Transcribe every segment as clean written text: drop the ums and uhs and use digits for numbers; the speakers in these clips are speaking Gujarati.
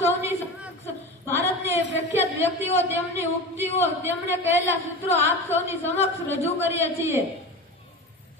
સૌની સમક્ષ ભારતની પ્રખ્યાત વ્યક્તિઓ તેમની ઉક્તિઓ તેમણે કહેલા સૂત્રો આપ સૌની સમક્ષ રજૂ કરીએ છીએ।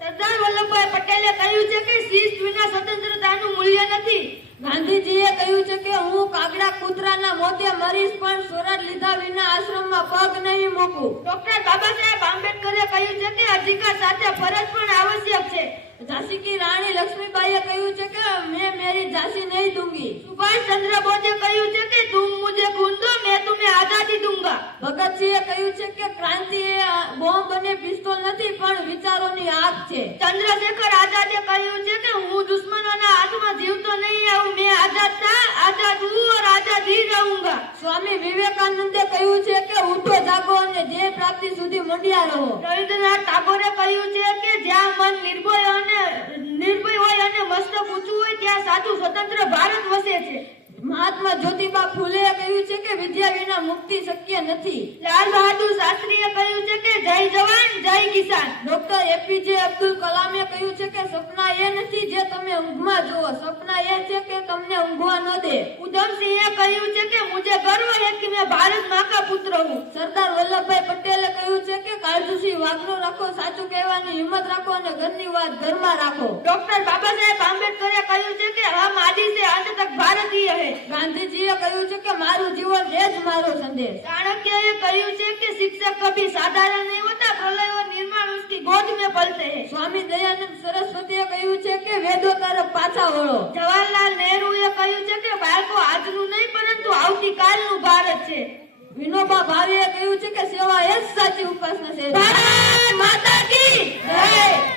સરદાર વલ્લભભાઈ પટેલે કહ્યું છે કે શિસ્ત વિના સ્વતંત્રતાનું મૂલ્ય નથી। ગાંધીજીએ કહ્યું છે કે હું કાગડા કૂતરાના મોતે મરીશ પણ સ્વરાજ લીધા વિના આશ્રમમાં પગ નહીં મૂકું। ડોક્ટર બાબા સાહેબ આંબેડકરે કહ્યું છે કે અધિકાર સાથે ફરજ પણ આવશ્યક છે। झांसी की रानी लक्ष्मीबाईए કહ્યું છે કે मैं मेरी झांसी नहीं दूंगी। सुभाष चंद्र बोसे કહ્યું છે કે तुम मुझे खून दो मैं तुम्हें आजादी दूंगा। ભગતસિંહે કહ્યું છે કે ક્રાંતિ એ બોમ્બ અને પિસ્તોલ નથી પણ વિચારોની આગ છે। ચંદ્રશેખર આઝાદે કહ્યું છે કે હું દુશ્મનોના હાથમાં જીવતો નહીં આવું मैं आजाद था आजाद हूँ और आजाद ही रहूंगा। સ્વામી વિવેકાનંદે કહ્યું છે કે ઉઠો જાગો અને ધ્યેય પ્રાપ્તિ સુધી મંડ્યા રહો। રવિન્દ્રનાથ ટાગોરે કહ્યું છે કે જ્યાં મન નિર્ભય હોય અને મસ્તક ઊંચું હોય ત્યાં સાચું સ્વતંત્ર ભારત વસે છે। મહાત્મા જ્યોતિબા ફૂલેએ કહ્યું છે કે વિદ્યા વિના મુક્તિ શક્ય નથી। લાલ બહાદુર શાસ્ત્રીએ કહ્યું છે કે જય જવાન જય કિસાન। ડોક્ટર એપીજે અબ્દુલ કલામે કહ્યું છે કે સપના એ નથી જે તમે ઊંઘમાં જુઓ સપના એ છે કે તમને ઊંઘવા ન દે। ઉધમસિંહે કહ્યું છે કે મુझे गर्व है कि मैं भारत माँ का पुत्र हूँ। સરદાર વલ્લભભાઈ પટેલે કહ્યું છે કે કાળજુસી વાગનું રાખો સાચું કહેવાની હિંમત રાખો અને ઘરની વાત ઘરમાં રાખો। ડોક્ટર બાબા સાહેબ આંબેડકરે કહ્યું છે કે હમ આદિ से अंत तक भारतीय है। ગાંધીજીએ કહ્યું છે કે મારું જીવન એ જ મારો સંદેશ। ચાણક્યએ કહ્યું છે કે शिक्षक कभी साधारण नहीं होता प्रलय और निर्माण उसकी गोद में पलते हैं। સ્વામી દયાનંદ સરસ્વતીએ કહ્યું છે કે વેદો તરફ પાછા વળો। જવાહરલાલ નહેરુએ કહ્યું છે કે બાળકો આજનું નહીં પરંતુ આવતીકાલનું ભારત છે। વિનોબા ભાવેએ કહ્યું છે કે સેવા એ જ સાચી ઉપાસના છે। ભારત માતા કી જય।